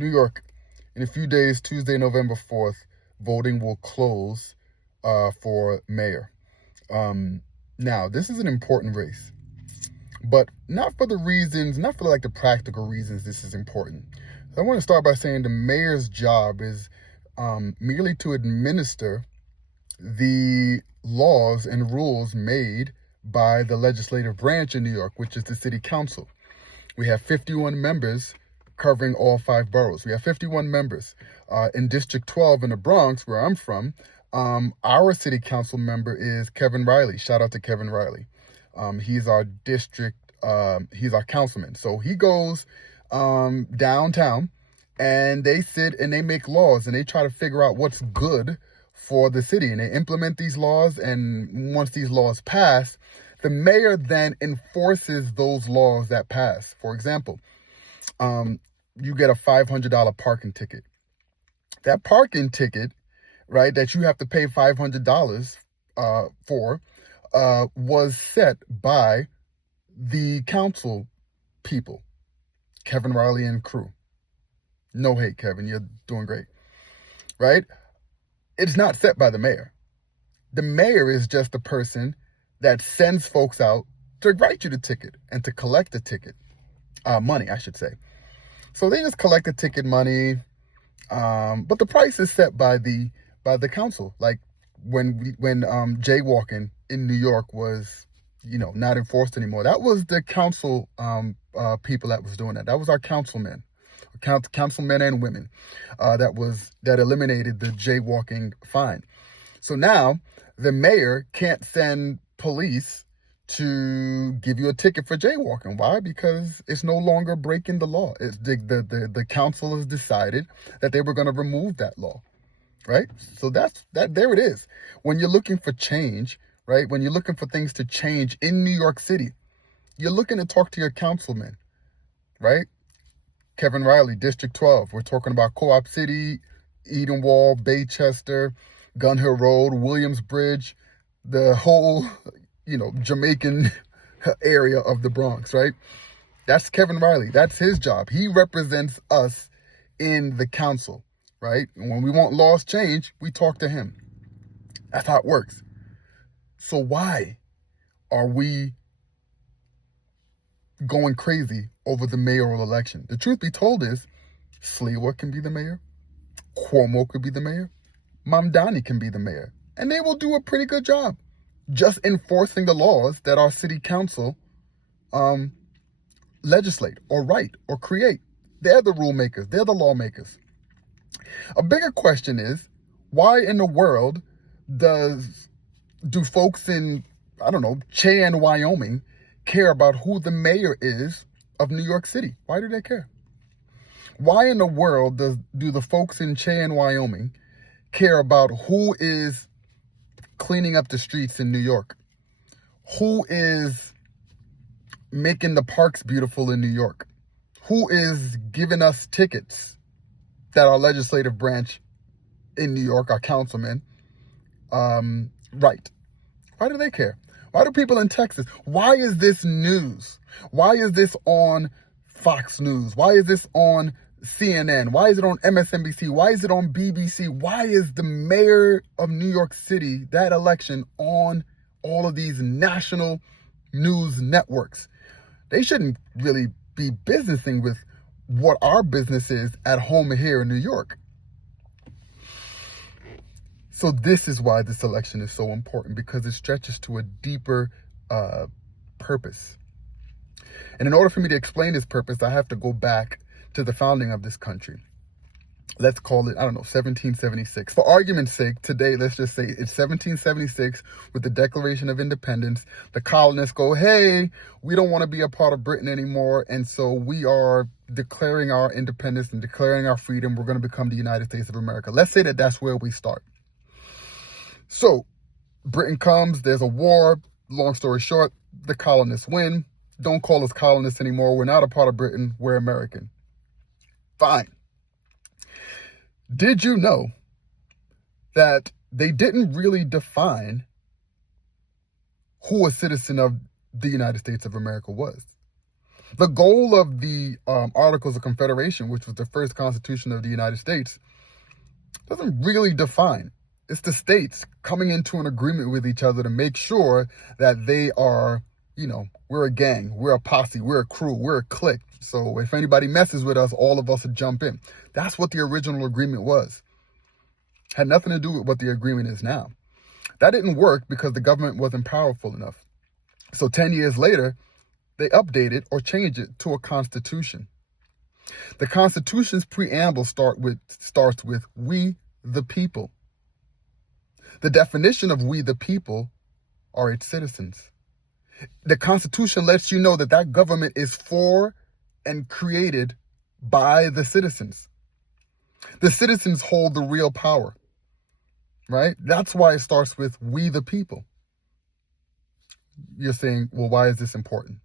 New York, in a few days, Tuesday, November 4th, voting will close for mayor. Now, this is an important race, but not for like the practical reasons this is important. I want to start by saying the mayor's job is merely to administer the laws and rules made by the legislative branch in New York, which is the city council. We have 51 members covering all 5 boroughs. We have 51 members. In District 12 in the Bronx, where I'm from, our city council member is Kevin Riley. Shout out to Kevin Riley. He's our he's our councilman. So he goes downtown, and they sit and they make laws, and they try to figure out what's good for the city, and they implement these laws. And once these laws pass, the mayor then enforces those laws that pass. For example, you get a $500 parking ticket. That parking ticket, right, that you have to pay $500 for, was set by the council people, Kevin Riley and crew. No hate, Kevin, you're doing great, right? It's not set by the mayor. The mayor is just the person that sends folks out to write you the ticket and to collect the ticket money, I should say. So they just collect the ticket money, but the price is set by the council. Like when jaywalking in New York was, not enforced anymore, that was the council people that was doing that. That was our councilmen and women that eliminated the jaywalking fine. So now the mayor can't send police to give you a ticket for jaywalking. Why? Because it's no longer breaking the law. It's the council has decided that they were going to remove that law, right? So that's that. There it is. When you're looking for change, right? When you're looking for things to change in New York City, you're looking to talk to your councilman, right? Kevin Riley, District 12. We're talking about Co-op City, Edenwald, Baychester, Gun Hill Road, Williamsbridge, the whole, Jamaican area of the Bronx, right? That's Kevin Riley. That's his job. He represents us in the council, right? And when we want laws changed, we talk to him. That's how it works. So why are we going crazy over the mayoral election? The truth be told is, Sliwa can be the mayor, Cuomo could be the mayor, Mamdani can be the mayor, and they will do a pretty good job just enforcing the laws that our city council legislate or write or create. They're the rule makers. They're the lawmakers. A bigger question is, why in the world do folks in, Cheyenne, Wyoming, care about who the mayor is of New York City? Why do they care? Why in the world do the folks in Cheyenne, Wyoming care about who is cleaning up the streets in New York? Who is making the parks beautiful in New York? Who is giving us tickets that our legislative branch in New York, our councilmen, write? Why do they care? Why do people in Texas? Why is this news? Why is this on Fox News? Why is this on CNN? Why is it on MSNBC? Why is it on BBC? Why is the mayor of New York City, that election, on all of these national news networks? They shouldn't really be businessing with what our business is at home here in New York. So this is why this election is so important, because it stretches to a deeper purpose. And in order for me to explain this purpose, I have to go back to the founding of this country. Let's call it, 1776. For argument's sake, today, let's just say it's 1776 with the Declaration of Independence. The colonists go, hey, we don't want to be a part of Britain anymore, and so we are declaring our independence and declaring our freedom. We're going to become the United States of America. Let's say that that's where we start. So Britain comes, there's a war. Long story short, the colonists win. Don't call us colonists anymore. We're not a part of Britain. We're American. Fine. Did you know that they didn't really define who a citizen of the United States of America was? The goal of the Articles of Confederation, which was the first Constitution of the United States, doesn't really define. It's the states coming into an agreement with each other to make sure that they are, we're a gang, we're a posse, we're a crew, we're a clique. So if anybody messes with us, all of us would jump in. That's what the original agreement was. Had nothing to do with what the agreement is now. That didn't work because the government wasn't powerful enough. So 10 years later, they updated or changed it to a constitution. The Constitution's preamble starts with "we the people." The definition of "we the people" are its citizens. The Constitution lets you know that that government is for and created by the citizens. The citizens hold the real power, right? That's why it starts with "we the people." You're saying, well, why is this important?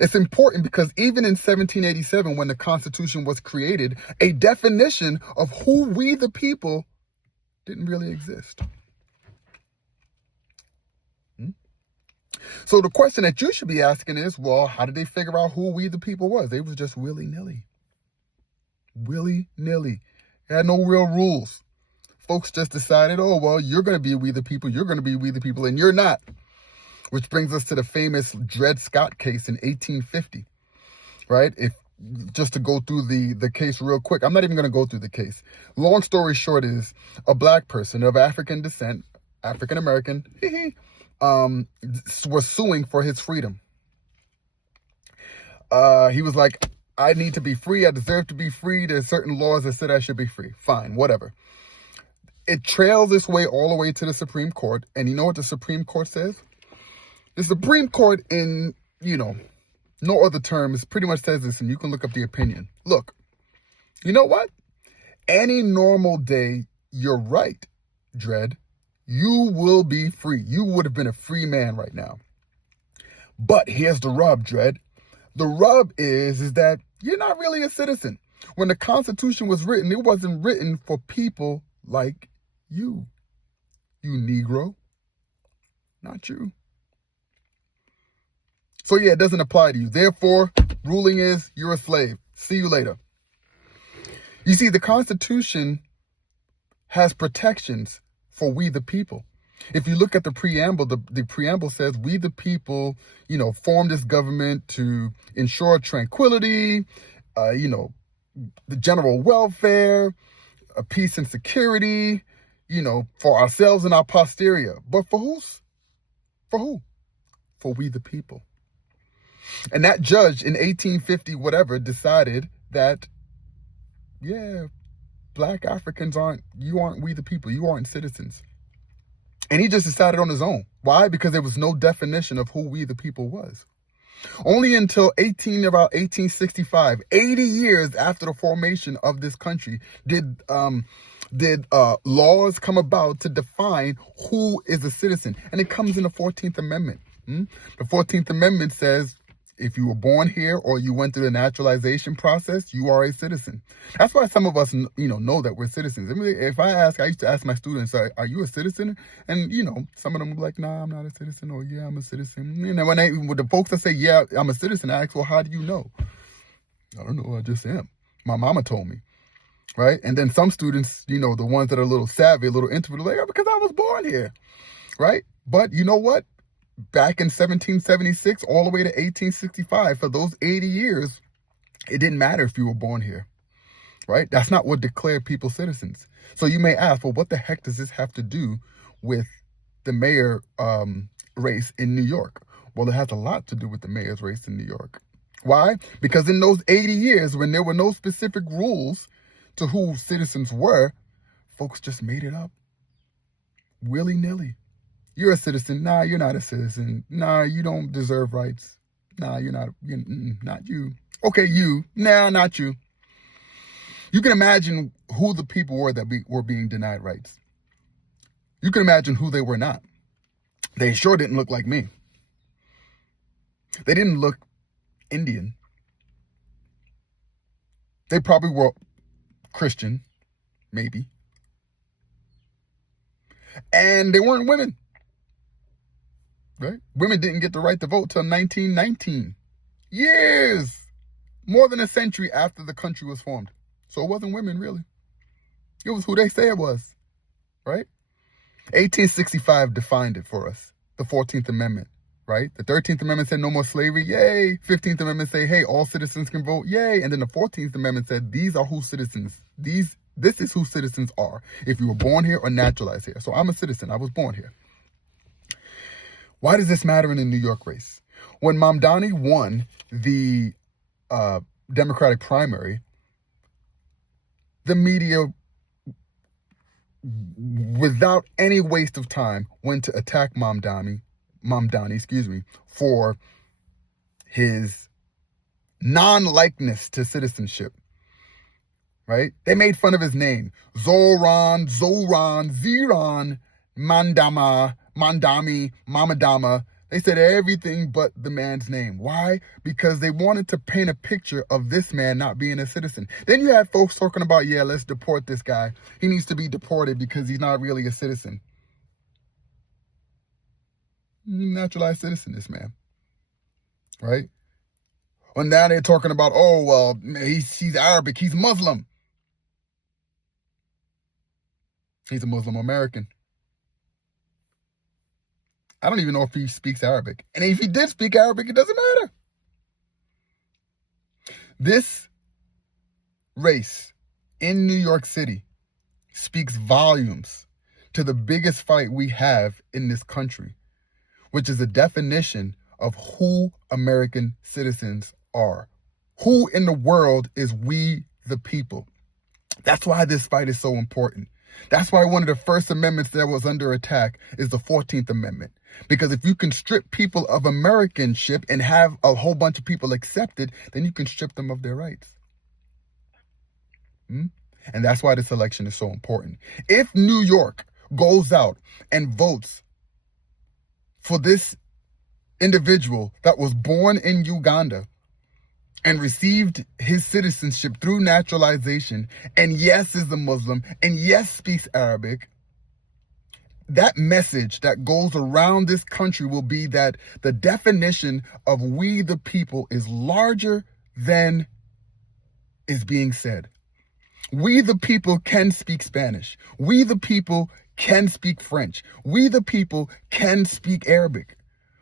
It's important because even in 1787, when the Constitution was created, a definition of who we the people didn't really exist. So the question that you should be asking is, well, how did they figure out who we the people was? They was just willy-nilly. Willy-nilly. They had no real rules. Folks just decided, oh, well, you're going to be we the people, you're going to be we the people, and you're not. Which brings us to the famous Dred Scott case in 1850, right? Just to go through the case real quick. I'm not even going to go through the case. Long story short is a black person of African descent, African American, was suing for his freedom. He was like, I need to be free. I deserve to be free. There's certain laws that said I should be free. Fine, whatever. It trails its way all the way to the Supreme Court. And you know what the Supreme Court says? The Supreme Court, in, no other terms, pretty much says this, and you can look up the opinion. Look, you know what? Any normal day, you're right, Dred. You will be free. You would have been a free man right now. But here's the rub, Dred. The rub is that you're not really a citizen. When the Constitution was written, it wasn't written for people like you. You Negro. Not you. So yeah, it doesn't apply to you. Therefore, ruling is you're a slave. See you later. You see, the Constitution has protections for we the people. If you look at the preamble, the preamble says we the people, form this government to ensure tranquility, the general welfare, peace and security, for ourselves and our posterior. But for who's? For who? For we the people. And that judge in 1850, whatever, decided that, yeah, black Africans aren't we the people. You aren't citizens. And he just decided on his own. Why? Because there was no definition of who we the people was. Only until about 1865, 80 years after the formation of this country, did laws come about to define who is a citizen. And it comes in the 14th Amendment. The 14th Amendment says, if you were born here or you went through the naturalization process, you are a citizen. That's why some of us, know that we're citizens. I mean, I used to ask my students, are you a citizen? And, some of them will be like, nah, I'm not a citizen, or yeah, I'm a citizen. When the folks that say, yeah, I'm a citizen, I ask, well, how do you know? I don't know, I just am. My mama told me, right? And then some students, the ones that are a little savvy, a little intimate, are like, because I was born here, right? But you know what? Back in 1776, all the way to 1865, for those 80 years, it didn't matter if you were born here, right? That's not what declared people citizens. So you may ask, well, what the heck does this have to do with the mayor race in New York? Well, it has a lot to do with the mayor's race in New York. Why? Because in those 80 years, when there were no specific rules to who citizens were, folks just made it up willy-nilly. You're a citizen. Nah, you're not a citizen. Nah, you don't deserve rights. Nah, you're not. Not you. Okay, you. Nah, not you. You can imagine who the people were that were being denied rights. You can imagine who they were not. They sure didn't look like me. They didn't look Indian. They probably were Christian, maybe. And they weren't women. Right? Women didn't get the right to vote till 1919. Years! More than a century after the country was formed. So it wasn't women, really. It was who they say it was, right? 1865 defined it for us. The 14th Amendment, right? The 13th Amendment said no more slavery, yay. 15th Amendment say, hey, all citizens can vote, yay. And then the 14th Amendment said, these are who citizens, this is who citizens are. If you were born here or naturalized here. So I'm a citizen, I was born here. Why does this matter in the New York race? When Mamdani won the Democratic primary, the media, without any waste of time, went to attack Mamdani, for his non-likeness to citizenship, right? They made fun of his name. Zoran, Ziran, Mandama, Mandami, Mamadama. They said everything but the man's name. Why? Because they wanted to paint a picture of this man not being a citizen. Then you had folks talking about, yeah, let's deport this guy. He needs to be deported because he's not really a citizen. Naturalized citizen, this man. Right? And now they're talking about, oh, well, he's Arabic, he's Muslim. He's a Muslim American. I don't even know if he speaks Arabic. And if he did speak Arabic, it doesn't matter. This race in New York City speaks volumes to the biggest fight we have in this country, which is a definition of who American citizens are. Who in the world is we the people? That's why this fight is so important. That's why one of the first amendments that was under attack is the 14th Amendment. Because if you can strip people of Americanship and have a whole bunch of people accepted, then you can strip them of their rights. And that's why this election is so important. If New York goes out and votes for this individual that was born in Uganda and received his citizenship through naturalization, and yes, is a Muslim, and yes, speaks Arabic, that message that goes around this country will be that the definition of we the people is larger than is being said. We the people can speak Spanish. We the people can speak French. We the people can speak Arabic.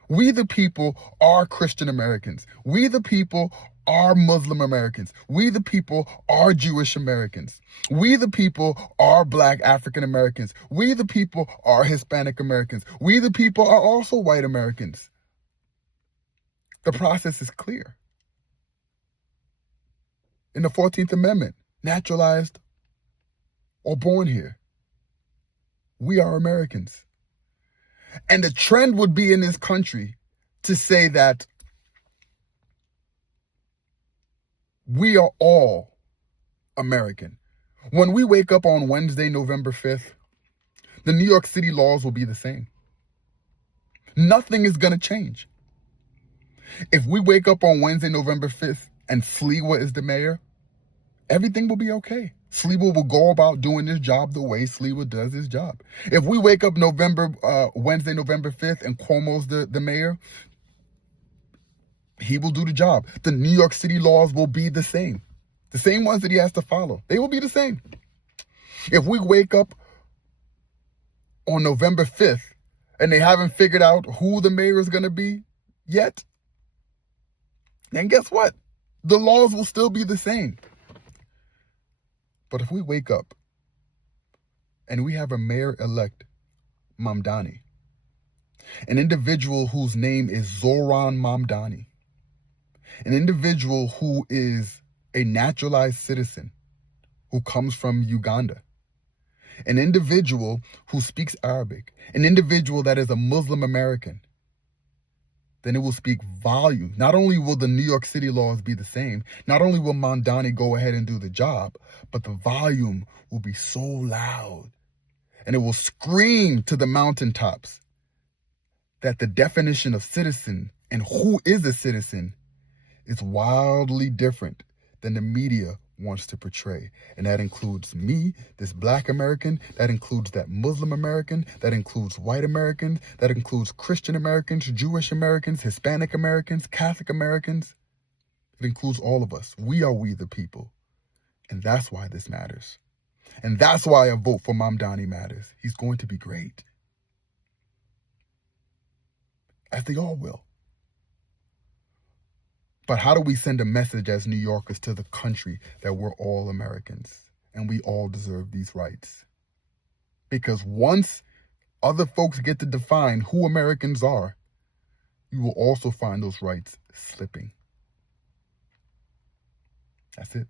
We the people are Christian Americans. We the people are Muslim Americans. We the people are Jewish Americans. We the people are Black African Americans. We the people are Hispanic Americans. We the people are also white Americans. The process is clear. In the 14th Amendment, naturalized or born here, we are Americans. And the trend would be in this country to say that we are all American. When we wake up on Wednesday, November 5th, the New York City laws will be the same. Nothing is going to change. If we wake up on Wednesday, November 5th, and Sliwa is the mayor, everything will be okay. Sliwa will go about doing his job the way Sliwa does his job. If we wake up Wednesday, November 5th, and Cuomo's the mayor, he will do the job. The New York City laws will be the same. The same ones that he has to follow. They will be the same. If we wake up on November 5th and they haven't figured out who the mayor is going to be yet, then guess what? The laws will still be the same. But if we wake up and we have a mayor-elect, Mamdani, an individual whose name is Zoran Mamdani, an individual who is a naturalized citizen who comes from Uganda, an individual who speaks Arabic, an individual that is a Muslim American, then it will speak volume. Not only will the New York City laws be the same, not only will Mamdani go ahead and do the job, but the volume will be so loud and it will scream to the mountaintops that the definition of citizen and who is a citizen is wildly different than the media wants to portray. And that includes me, this Black American, that includes that Muslim American, that includes white Americans, that includes Christian Americans, Jewish Americans, Hispanic Americans, Catholic Americans. It includes all of us. We the people. And that's why this matters. And that's why a vote for Mamdani matters. He's going to be great. As they all will. But how do we send a message as New Yorkers to the country that we're all Americans and we all deserve these rights? Because once other folks get to define who Americans are, you will also find those rights slipping. That's it.